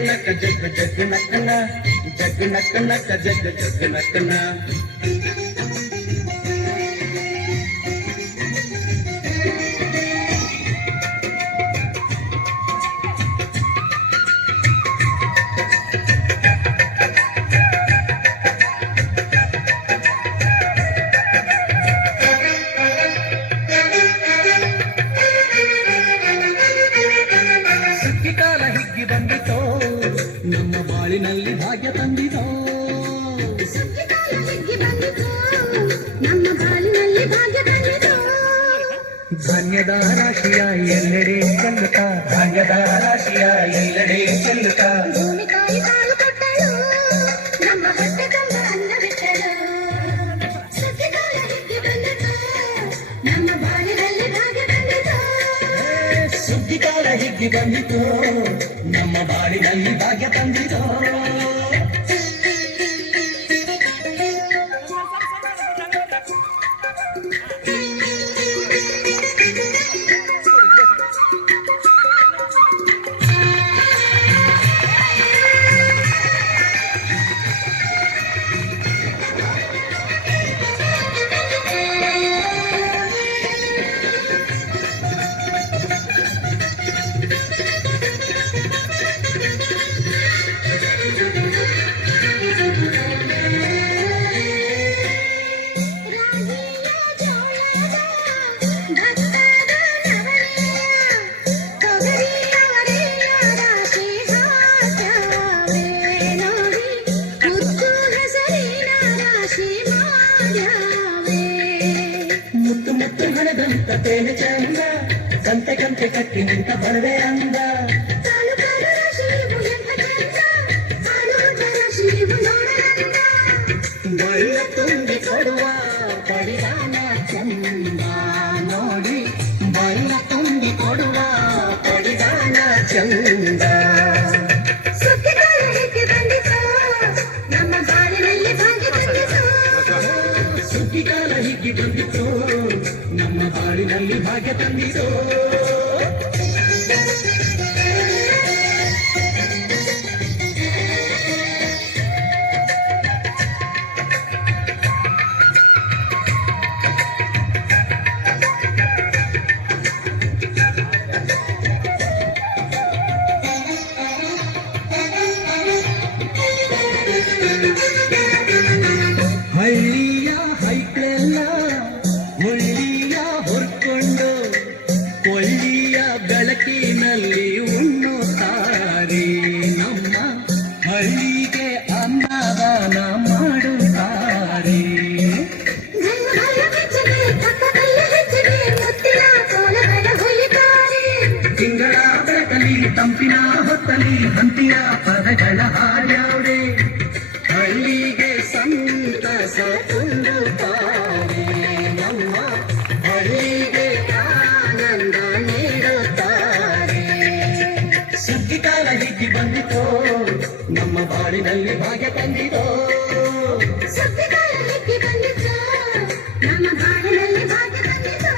ನಕ್ಕ ಜಗ್ ನಕ್ಕನ ಜಗ್ ನಕ್ಕ ಜಗ್ ನಕ್ಕನ ಬಂದಿತೋ ನಮ್ಮ ಬಾಳಿನಲ್ಲಿ ಭಾಗ್ಯ ತಂದಿತೋ ನಮ್ಮ ಬಾಳಿನಲ್ಲಿ ಭಾಗ್ಯ ತಂದಿತೋ ಧಾನ್ಯದ ರಾಶಿಯ ಎಲ್ಲೆಡೆ ಚೆಲ್ಲುತ್ತಾ ಧಾನ್ಯದ ರಾಶಿಯ ಎಲ್ಲೆಡೆ ಚೆಲ್ಲುತ್ತಾ ಭೂಮಿತಾಯಿ ಕಾಳು ಕೊಟ್ಟಳು ನಮ್ಮ ಹೊಟ್ಟೆ ತುಂಬ ಅನ್ನ ಬಿಟ್ಟಳು ಸತ್ಯಕಾಲ ಹಿಗ್ಗಿ ಬಂದಿತೋ ನಮ್ಮ ಬಾಳಿನಲ್ಲಿ ಭಾಗ್ಯ ತಂದಿತೋ ಸುಗ್ಗಿಕಾಲ ಹಿಗ್ಗಿ ಬಂದಿತೋ ನಮ್ಮ ಬಾಳಿನಲ್ಲಿ ಭಾಗ್ಯ ತಂದಿತೋ ಮುತ್ತು ಮುತ್ತು ಹಣದಂತ ತೇನೆ ಚಂದ ಕಂತೆ ಕಂತೆ ಕಟ್ಟಿ ನಿಂತ ಬರದೆ ಅಂದ ಬಳ್ಳ ತುಂಬಿ ಕೊಡುವ ಪಡಿದಾನ ಚಂದ ನೋಡಿ ಬಳ್ಳ ತುಂಬಿ ಕೊಡುವ ಪಡಿದಾನ ಚಂದ ಸುಗ್ಗಿಕಾಲ ಹಿಗ್ಗಿ ಬಂದಿತು ನಮ್ಮ ಬಾಳಿನಲ್ಲಿ ಭಾಗ್ಯ ತಂದಿತು ಹಳ್ಳಿಯ ಹೈಕ್ಳೆಲ್ಲ ಮುಳ್ಳಿಯ ಹೊರ್ಕೊಂಡು ಕೊಳ್ಳಿಯ ಬೆಳಕಿನಲ್ಲಿ ಉಣ್ಣುತ್ತಾರೆ ನಮ್ಮ ಹಳ್ಳಿಗೆ ಅನ್ನದಾನ ಮಾಡುತ್ತಾರೆ ತಿಂಗಳ ಬೆಳಕಲಿ ತಂಪಿನ ಹೊತ್ತಲಿ ಹಂತಿಯ ಪದಗಳ ಹಾಡ್ಯಾವ್ರೆ ಹಳ್ಳಿಗೆ ಸಂತಸ ತುಂಬುತ್ತಾರೆ ನಮ್ಮ ಹಳ್ಳಿಗೆ ಆನಂದ ನೀಡುತ್ತಾರೆ ಸುಗ್ಗಿಕಾಲ ಹಿಗ್ಗಿ ಬಂದಿತೋ ನಮ್ಮ ಬಾಳಿನಲ್ಲಿ ಭಾಗ್ಯ ತಂದಿತೋ ಸುಗ್ಗಿಕಾಲ ಹಿಗ್ಗಿ ಬಂದಿತೋ ನಮ್ಮ ಬಾಳಿನಲ್ಲಿ ಭಾಗ್ಯ ತಂದಿತೋ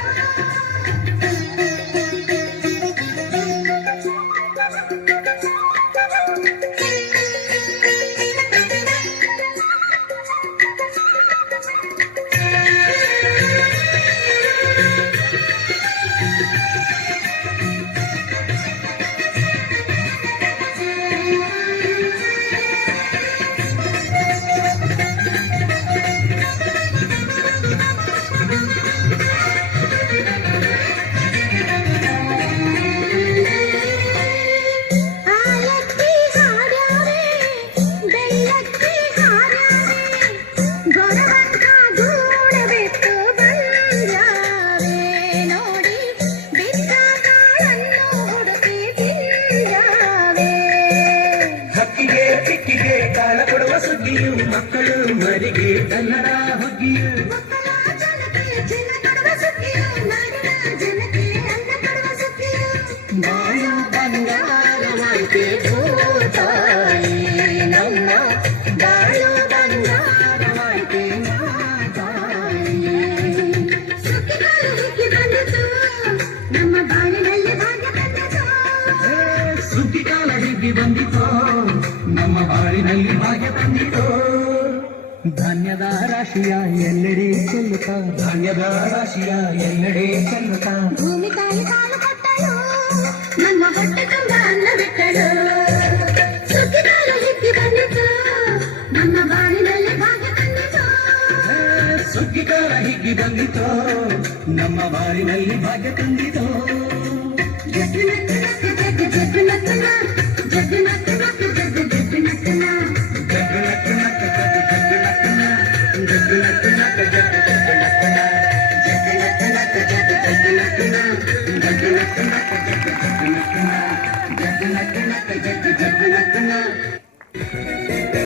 ಮಕ್ಕಳು ಮರಿಗೆ ಕನ್ನಡ ಹುಗ್ಗಿಯು ಬಾಳು ಬಂಗಾರವಾಯ್ತೆ ಭೂತಾಯಿ ನಮ್ಮ ಬಾಳು ಬಂಗಾರವಾಯ್ತೆ ಮಾತಾಯಿ ನಮ್ಮ ಬಾಳಿನಲ್ಲಿ ಭಾಗ್ಯ ಬಂದಿತು ಸುಗ್ಗಿಕಾಲ ಹಿಗ್ಗಿ ಬಂದಿತು ಬಾಳಿನಲ್ಲಿ ಭಾಗ್ಯ ಬಂದಿತೋ ಧಾನ್ಯದ ರಾಶಿಯ ಎಲ್ಲೆಡೆ ಚೆಲ್ಲುತ್ತಾ ಧಾನ್ಯದ ರಾಶಿಯ ಎಲ್ಲೆಡೆ ಚೆಲ್ಲುತ್ತಾ ಭೂಮಿ ತಾಯಿ ಕಾಲು ಕೊಟ್ಟಳು ನಮ್ಮ ಹೊಟ್ಟೆ ತುಂಬ ಅನ್ನ ಬಿಟ್ಟಳು ಸುದ್ದಿಗಾರ ಹಿಕ್ಕಿ ಬಂದಿತು ನಮ್ಮ ಬಾಳಿನಲ್ಲಿ ಭಾಗ್ಯ ಬಂದಿತು ಸುಗ್ಗಿಕಾರ ಹಿಗ್ಗಿ ಬಂದಿತೋ ನಮ್ಮ ಬಾಳಿನಲ್ಲಿ ಭಾಗ್ಯ ತಂದಿತೋ ಜಗ್ಗು ನಕ್ಕು ನಕ್ಕು ಜಗ್ಗು ಜಗ್ಗು ನಕ್ಕನ ಜಗ್ಗು ನಕ್ಕು ನಕ್ಕು ಜಗ್ಗು ಜಗ್ಗು ನಕ್ಕನ ಜಗ್ಗು ನಕ್ಕು ನಕ್ಕು ಜಗ್ಗು ಜಗ್ಗು ನಕ್ಕನ ಜಗ್ಗು ನಕ್ಕು ನಕ್ಕು ಜಗ್ಗು ಜಗ್ಗು ನಕ್ಕನ ಜಗ್ಗು ನಕ್ಕು ನಕ್ಕು ಜಗ್ಗು ಜಗ್ಗು ನಕ್ಕನ ಜಗ್ಗು ನಕ್ಕು ನಕ್ಕು ಜಗ್ಗು ಜಗ್ಗು ನಕ್ಕನ ಜಗ್ಗು ನಕ್ಕು ನಕ್ಕು ಜಗ್ಗು ಜಗ್ಗು ನಕ್ಕನ